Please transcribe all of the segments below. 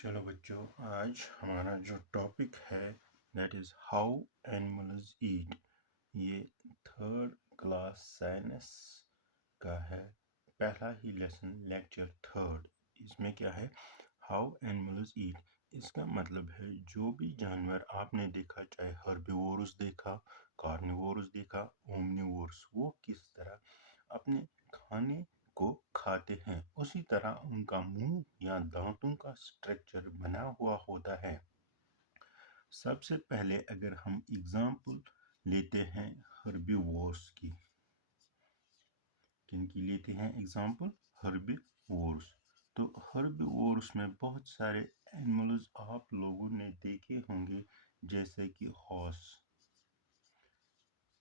चलो बच्चों, आज हमारा जो टॉपिक है that is how animals eat. ये थर्ड क्लास साइंस का है, पहला ही लेसन, लेक्चर थर्ड। इसमें क्या है? How animals eat. इसका मतलब है जो भी जानवर आपने देखा, चाहे हर्बिवोरस देखा, कार्निवोरस देखा, ओमनिवोरस, वो किस तरह अपने खाने को खाते हैं, उसी तरह उनका मुंह या दांतों का स्ट्रक्चर बना हुआ होता है। सबसे पहले अगर हम एग्जाम्पल लेते हैं हर्बिवोर्स की, किनकी लेते हैं एग्जाम्पल? हर्बिवोर्स। तो हर्बिवोर्स में बहुत सारे एनिमल्स आप लोगों ने देखे होंगे, जैसे कि हॉर्स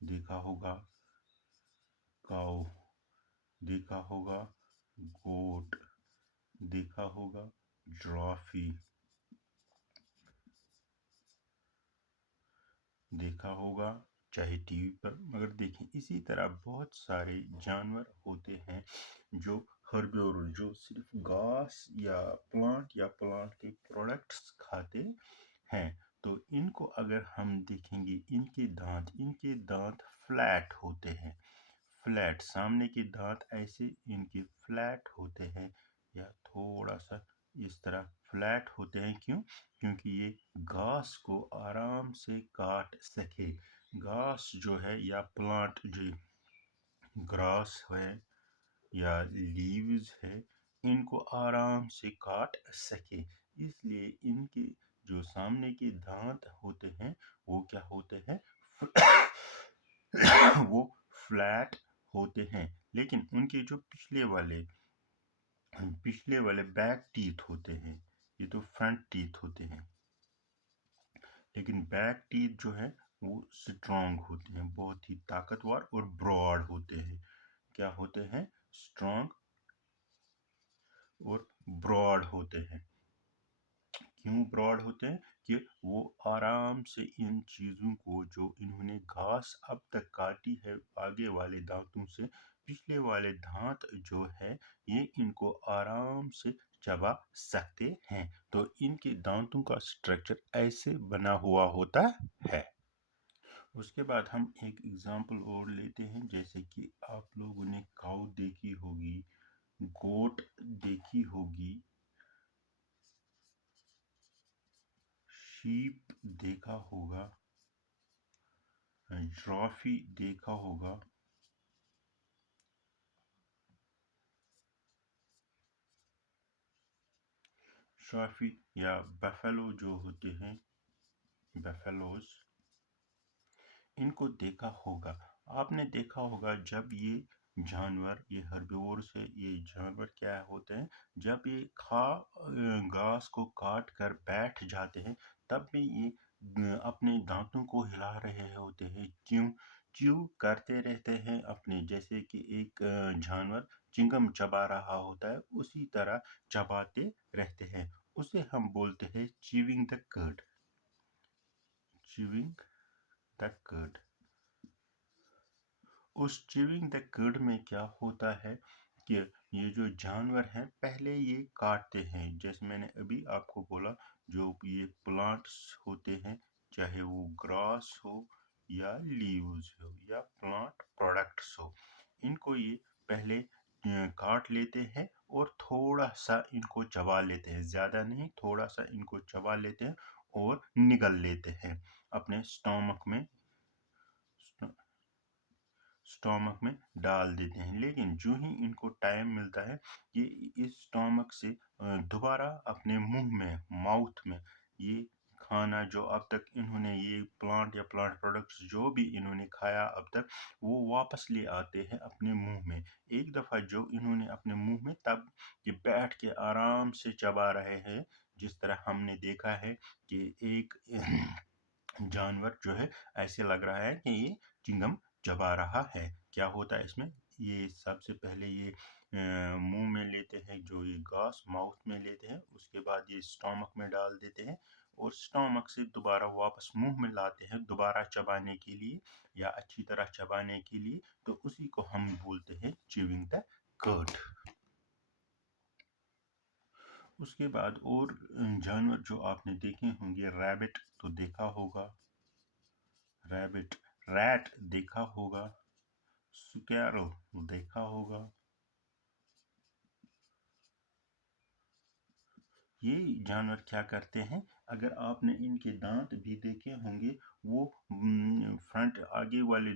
देखा होगा, काऊ देखा होगा, गोट देखा होगा, ड्रॉफी देखा होगा, चाहे टीवी पर। मगर देखें, इसी तरह बहुत सारे जानवर होते हैं जो हर्बिवोरस, जो सिर्फ घास या प्लांट के प्रोडक्ट्स खाते हैं। तो इनको अगर हम देखेंगे, इनके दांत फ्लैट होते हैं। फ्लैट, सामने के दांत ऐसे इनके फ्लैट होते हैं, या थोड़ा सा इस तरह फ्लैट होते हैं। क्यों? क्योंकि ये घास को आराम से काट सके। घास जो है या प्लांट जो ग्रास है या लीव्स है, इनको आराम से काट सके, इसलिए इनके जो सामने के दांत होते हैं वो क्या होते हैं? वो फ्लैट होते हैं। लेकिन उनके जो पिछले वाले बैक टीथ होते हैं, ये तो फ्रंट टीथ होते हैं, लेकिन बैक टीथ जो है वो स्ट्रांग होते हैं, बहुत ही ताकतवर और ब्रॉड होते हैं। क्या होते हैं? स्ट्रांग और ब्रॉड होते हैं। क्यों ब्रॉड होते हैं? कि वो आराम से इन चीज़ों को, जो इन्होंने घास अब तक काटी है आगे वाले दांतों से, पिछले वाले दांत जो है ये इनको आराम से चबा सकते हैं। तो इनके दांतों का स्ट्रक्चर ऐसे बना हुआ होता है। उसके बाद हम एक एग्जांपल और लेते हैं, जैसे कि आप लोगों ने काऊ देखी होगी, गोट देखी होगी, शीप देखा होगा, ड्रॉफी देखा होगा, ड्रॉफी या बफेलो जो होते हैं, बफेलोज, इनको देखा होगा। आपने देखा होगा जब ये जानवर, ये हर्बिवोर्स है, ये जानवर क्या होते हैं, जब ये घास को काट कर बैठ जाते हैं, तब भी ये अपने दांतों को हिला रहे होते हैं। क्यों? च्यू करते रहते हैं अपने, जैसे कि एक जानवर चिंगम चबा रहा होता है, उसी तरह चबाते रहते हैं। उसे हम बोलते हैं chewing the curd, chewing the curd. उस च्यूइंग द कर्ड में क्या होता है कि ये जो जानवर हैं पहले ये काटते हैं, जैसे मैंने अभी आपको बोला, जो ये प्लांट्स होते हैं, चाहे वो ग्रास हो या लीव्स हो या प्लांट प्रोडक्ट्स हो, इनको ये पहले काट लेते हैं और थोड़ा सा इनको चबा लेते हैं, ज़्यादा नहीं, थोड़ा सा इनको चबा लेते हैं और निगल लेते हैं अपने स्टोमक में डाल देते हैं। लेकिन जो ही इनको टाइम मिलता है, ये इस स्टोमक से दोबारा अपने मुंह में, माउथ में, ये खाना जो अब तक इन्होंने, ये प्लांट या प्लांट प्रोडक्ट्स जो भी इन्होंने खाया अब तक, वो वापस ले आते हैं अपने मुंह में। एक दफ़ा जो इन्होंने अपने मुंह में, तब ये बैठ के आराम से चबा रहे हैं, जिस तरह हमने देखा है कि एक जानवर जो है ऐसे लग रहा है कि ये चिंगम चबा रहा है। क्या होता है इसमें? ये सबसे पहले ये मुंह में लेते हैं, जो ये घास माउथ में लेते हैं, उसके बाद ये स्टोमक में डाल देते हैं और स्टोमक से दोबारा वापस मुंह में लाते हैं, दोबारा चबाने के लिए या अच्छी तरह चबाने के लिए। तो उसी को हम बोलते हैं च्यूइंग द कर्ड। اس کے بعد اور جانور جو آپ نے دیکھے ہوں گے، ریبٹ تو دیکھا ہوگا، ریبٹ، ریٹ دیکھا ہوگا، سکیرل دیکھا ہوگا۔ یہ جانور کیا کرتے ہیں، اگر آپ نے ان کے دانت بھی دیکھے ہوں گے، وہ فرنٹ آگے والے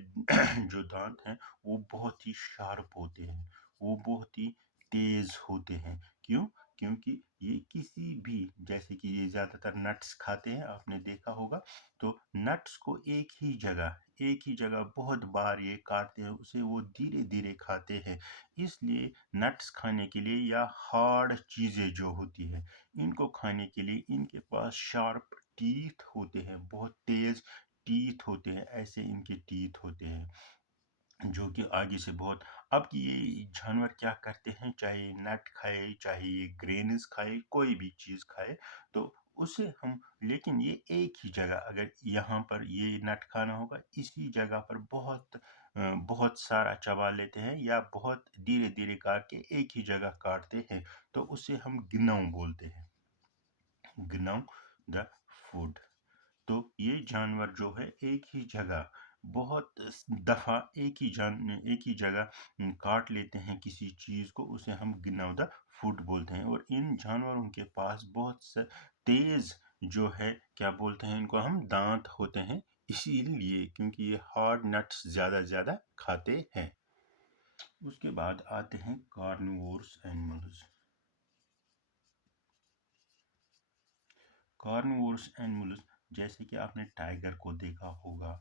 جو دانت ہیں وہ بہت ہی شارپ ہوتے ہیں، وہ بہت ہی تیز ہوتے ہیں۔ کیوں؟ کیونکہ یہ کسی بھی، جیسے کہ یہ زیادہ تر نٹس کھاتے ہیں، آپ نے دیکھا ہوگا، تو نٹس کو ایک ہی جگہ بہت بار یہ کاٹتے ہیں، اسے وہ دھیرے دھیرے کھاتے ہیں۔ اس لیے نٹس کھانے کے لیے یا ہارڈ چیزیں جو ہوتی ہیں، ان کو کھانے کے لیے ان کے پاس شارپ ٹیتھ ہوتے ہیں، بہت تیز ٹیتھ ہوتے ہیں، ایسے ان کے ٹیتھ ہوتے ہیں جو کہ آگے سے بہت۔ اب یہ جانور کیا کرتے ہیں، چاہے نٹ کھائے، چاہے یہ گرینز کھائے، کوئی بھی چیز کھائے، تو اسے ہم، لیکن یہ ایک ہی جگہ، اگر یہاں پر یہ نٹ کھانا ہوگا، اسی جگہ پر بہت سارا چبا لیتے ہیں، یا بہت دھیرے دھیرے کاٹ کے ایک ہی جگہ کاٹتے ہیں، تو اسے ہم گناؤں بولتے ہیں، گناؤں دا فوڈ۔ تو یہ جانور جو ہے ایک ہی جگہ بہت دفعہ ایک ہی جگہ کاٹ لیتے ہیں کسی چیز کو، اسے ہم گناؤ دا فوڈ بولتے ہیں۔ اور ان جانوروں کے پاس بہت سے تیز جو ہے، کیا بولتے ہیں ان کو ہم، دانت ہوتے ہیں، اسی لیے کیونکہ یہ ہارڈ نٹس زیادہ کھاتے ہیں۔ اس کے بعد آتے ہیں کارنیورس اینیملز۔ کارنیورس اینیملز جیسے کہ آپ نے ٹائیگر کو دیکھا ہوگا،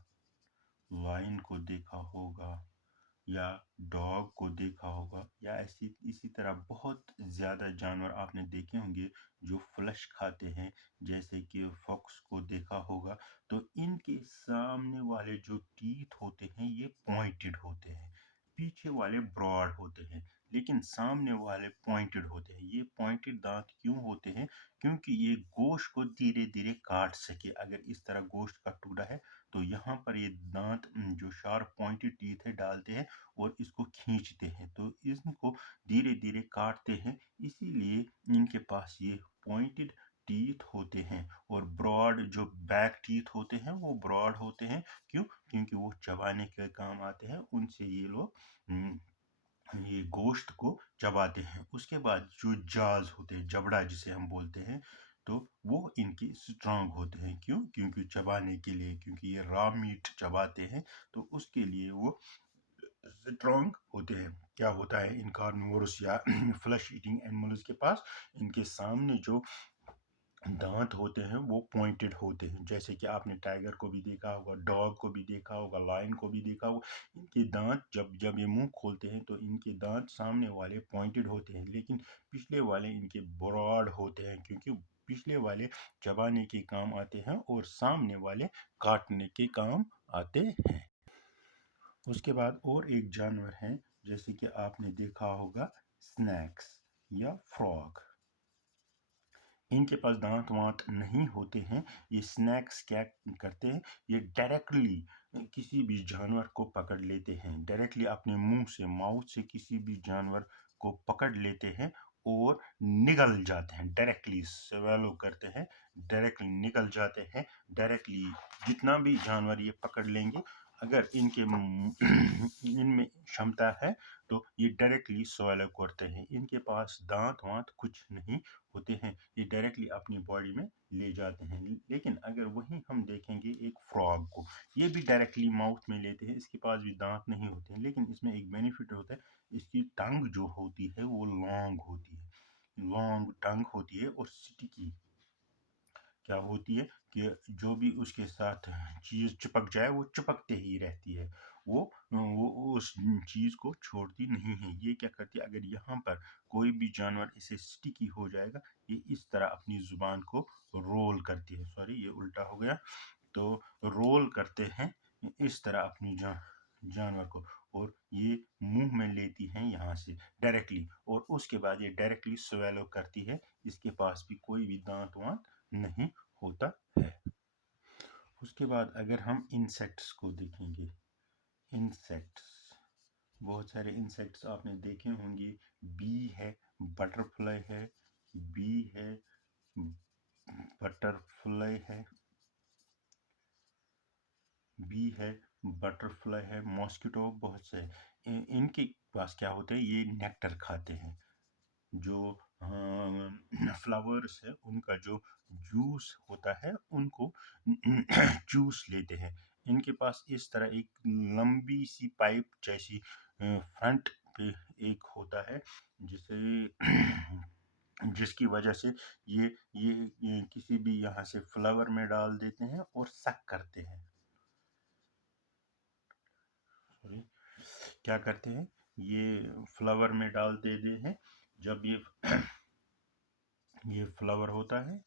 لائن کو دیکھا ہوگا، یا ڈاگ کو دیکھا ہوگا، یا اسی طرح بہت زیادہ جانور آپ نے دیکھے ہوں گے جو فلش کھاتے ہیں، جیسے کہ فاکس کو دیکھا ہوگا۔ تو ان کے سامنے والے جو ٹیتھ ہوتے ہیں یہ پوائنٹڈ ہوتے ہیں، پیچھے والے براڈ ہوتے ہیں، لیکن سامنے والے پوائنٹڈ ہوتے ہیں۔ یہ پوائنٹڈ دانت کیوں ہوتے ہیں؟ کیونکہ یہ گوشت کو دھیرے دھیرے کاٹ سکے۔ اگر اس طرح گوشت کا ٹکڑا ہے تو یہاں پر یہ دانت جو شارپ پوائنٹڈ ٹیتھ ہے ڈالتے ہیں اور اس کو کھینچتے ہیں، تو اس کو دھیرے دھیرے کاٹتے ہیں، اسی لیے ان کے پاس یہ پوائنٹڈ ٹیتھ ہوتے ہیں۔ اور براڈ جو بیک ٹیتھ ہوتے ہیں وہ براڈ ہوتے ہیں، کیوں؟ کیونکہ وہ چبانے کے کام آتے ہیں، ان سے یہ لوگ یہ گوشت کو چباتے ہیں۔ اس کے بعد جو جاز ہوتے ہیں، جبڑا جسے ہم بولتے ہیں، تو وہ ان کی سٹرانگ ہوتے ہیں۔ کیوں؟ کیونکہ چبانے کے لیے، کیونکہ یہ را میٹ چباتے ہیں، تو اس کے لیے وہ سٹرانگ ہوتے ہیں۔ کیا ہوتا ہے ان کارنیورس یا فلیش ایٹنگ اینیملز کے پاس، ان کے سامنے جو دانت ہوتے ہیں وہ پوائنٹڈ ہوتے ہیں، جیسے کہ آپ نے ٹائیگر کو بھی دیکھا ہوگا، ڈاگ کو بھی دیکھا ہوگا، لائن کو بھی دیکھا ہوگا۔ ان کے دانت جب یہ منہ کھولتے ہیں تو ان کے دانت سامنے والے پوائنٹڈ ہوتے ہیں، لیکن پچھلے والے ان کے براڈ ہوتے ہیں، کیونکہ پچھلے والے چبانے کے کام آتے ہیں اور سامنے والے کاٹنے کے کام آتے ہیں۔ اس کے بعد اور ایک جانور ہے، جیسے کہ آپ نے دیکھا ہوگا، سنیکس یا فراگ۔ ان کے پاس دانت وانت نہیں ہوتے ہیں۔ یہ سنیکس کیا کرتے ہیں، یہ ڈائریکٹلی کسی بھی جانور کو پکڑ لیتے ہیں، ڈائریکٹلی اپنے منہ سے، ماؤتھ سے کسی بھی جانور کو پکڑ لیتے ہیں اور نگل جاتے ہیں، ڈائریکٹلی سویلو کرتے ہیں، ڈائریکٹلی نگل جاتے ہیں، ڈائریکٹلی جتنا بھی جانور یہ پکڑ لیں گے، اگر ان میں شمتا ہے تو یہ ڈائریکٹلی سویلو کرتے ہیں۔ ان کے پاس دانت وانت کچھ نہیں ہوتے ہیں، یہ ڈائریکٹلی اپنی باڈی میں لے جاتے ہیں۔ لیکن اگر وہیں ہم دیکھیں گے ایک فراگ کو، یہ بھی ڈائریکٹلی ماؤتھ میں لیتے ہیں، اس کے پاس بھی دانت نہیں ہوتے ہیں، لیکن اس میں ایک بینیفٹ ہوتا ہے، اس کی ٹنگ جو ہوتی ہے وہ لانگ ہوتی ہے، لانگ ٹنگ ہوتی ہے، اور سٹکی کیا ہوتی ہے کہ جو بھی اس کے ساتھ چیز چپک جائے وہ چپکتے ہی رہتی ہے، وہ اس چیز کو چھوڑتی نہیں ہے۔ یہ کیا کرتی ہے، اگر یہاں پر کوئی بھی جانور اسے سٹکی ہو جائے گا، یہ اس طرح اپنی زبان کو رول کرتی ہے، سوری یہ الٹا ہو گیا، تو رول کرتے ہیں اس طرح اپنی جانور کو، اور یہ منہ میں لیتی ہیں یہاں سے ڈائریکٹلی، اور اس کے بعد یہ ڈائریکٹلی سویلو کرتی ہے، اس کے پاس بھی کوئی بھی دانت وانت نہیں ہوتا ہے۔ اس کے بعد اگر ہم انسیکٹس کو دیکھیں گے، انسیکٹس، بہت سارے انسیکٹس آپ نے دیکھے ہوں گے، بی ہے، بٹر فلائی ہے، बी है, बटरफ्लाई है, बटरफ्लाई है, मॉस्किटो बहुत से इनके पास क्या होते हैं, ये नेक्टर खाते हैं। जो फ्लावर्स है उनका जो जूस होता है उनको जूस लेते हैं। इनके पास इस तरह एक लंबी सी पाइप जैसी फ्रंट पे एक होता है जिसे जिसकी वजह से ये किसी भी यहाँ से फ्लावर में डाल देते हैं और सक करते हैं। सॉरी, क्या करते हैं, ये फ्लावर में डाल देते हैं। जब ये फ्लावर होता है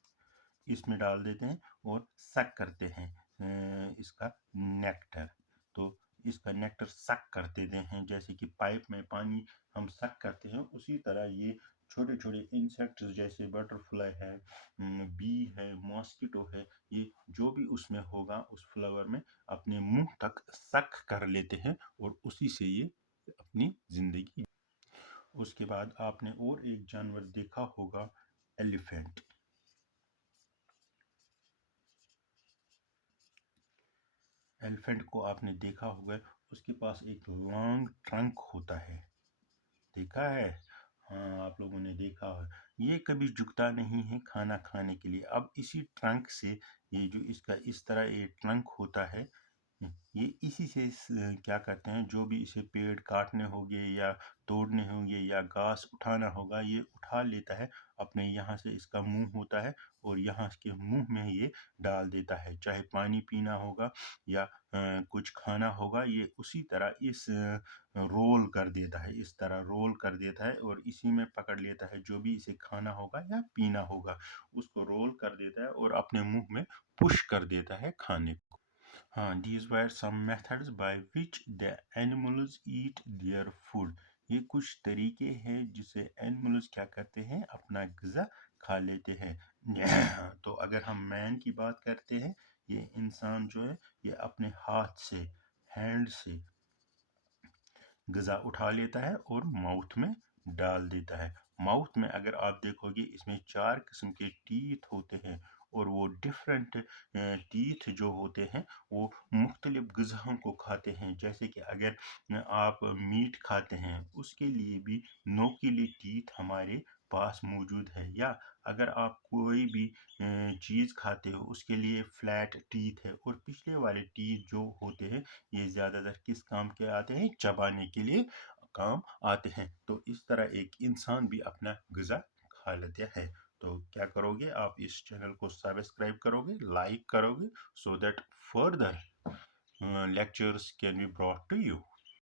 इसमें डाल देते हैं और सक करते हैं इसका नेक्टर। तो इसका नेक्टर सक कर देते हैं, जैसे कि पाइप में पानी हम सक करते हैं उसी तरह ये छोटे छोटे इंसेक्ट्स जैसे बटरफ्लाई है, बी है, मॉस्किटो है, ये जो भी उसमें होगा उस फ्लावर में अपने मुंह तक सक कर लेते हैं और उसी से ये अपनी जिंदगी। उसके बाद आपने और एक जानवर देखा होगा, एलिफेंट। एलिफेंट को आपने देखा होगा, उसके पास एक लॉन्ग ट्रंक होता है, देखा है? हाँ, आप लोगों ने देखा है। ये कभी झुकता नहीं है खाना खाने के लिए। अब इसी ट्रंक से ये जो इसका इस तरह ये ट्रंक होता है, ये इसी से क्या करते हैं, जो भी इसे पेड़ काटने होंगे या तोड़ने होंगे या घास उठाना होगा, ये उठा लेता है। अपने यहाँ से इसका मुंह होता है और यहाँ के मुंह में ये डाल देता है। चाहे पानी पीना होगा या कुछ खाना होगा, ये उसी तरह इस रोल कर देता है, इस तरह रोल कर देता है और इसी में पकड़ लेता है। जो भी इसे खाना होगा या पीना होगा उसको रोल कर देता है और अपने मुंह में पुश कर देता है खाने को। हाँ, these were some methods by which the animals eat their food. ये कुछ तरीके हैं जिससे एनिमल्स क्या करते हैं, अपना ग़िज़ा खा लेते हैं। तो अगर हम मैन की बात करते हैं, ये इंसान जो है ये अपने हाथ से, हैंड से ग़िज़ा उठा लेता है और माउथ में डाल देता है। माउथ में अगर आप देखोगे इसमें 4 किस्म के टीथ होते हैं और वो डिफरेंट टीथ जो होते हैं वो मुख्तलिफ ग़िज़ाओं को खाते हैं। जैसे कि अगर आप मीट खाते हैं उसके लिए भी नोकीले टीथ हमारे पास मौजूद है, या अगर आप कोई भी चीज़ खाते हो उसके लिए फ्लैट टीथ है। और पिछले वाले टीथ जो होते हैं ये ज़्यादातर किस काम के आते हैं, चबाने के लिए काम आते हैं। तो इस तरह एक इंसान भी अपना ग़िज़ा खा लेते हैं। तो क्या करोगे, आप इस चैनल को सब्सक्राइब करोगे, लाइक करोगे, so that further lectures can be brought to you.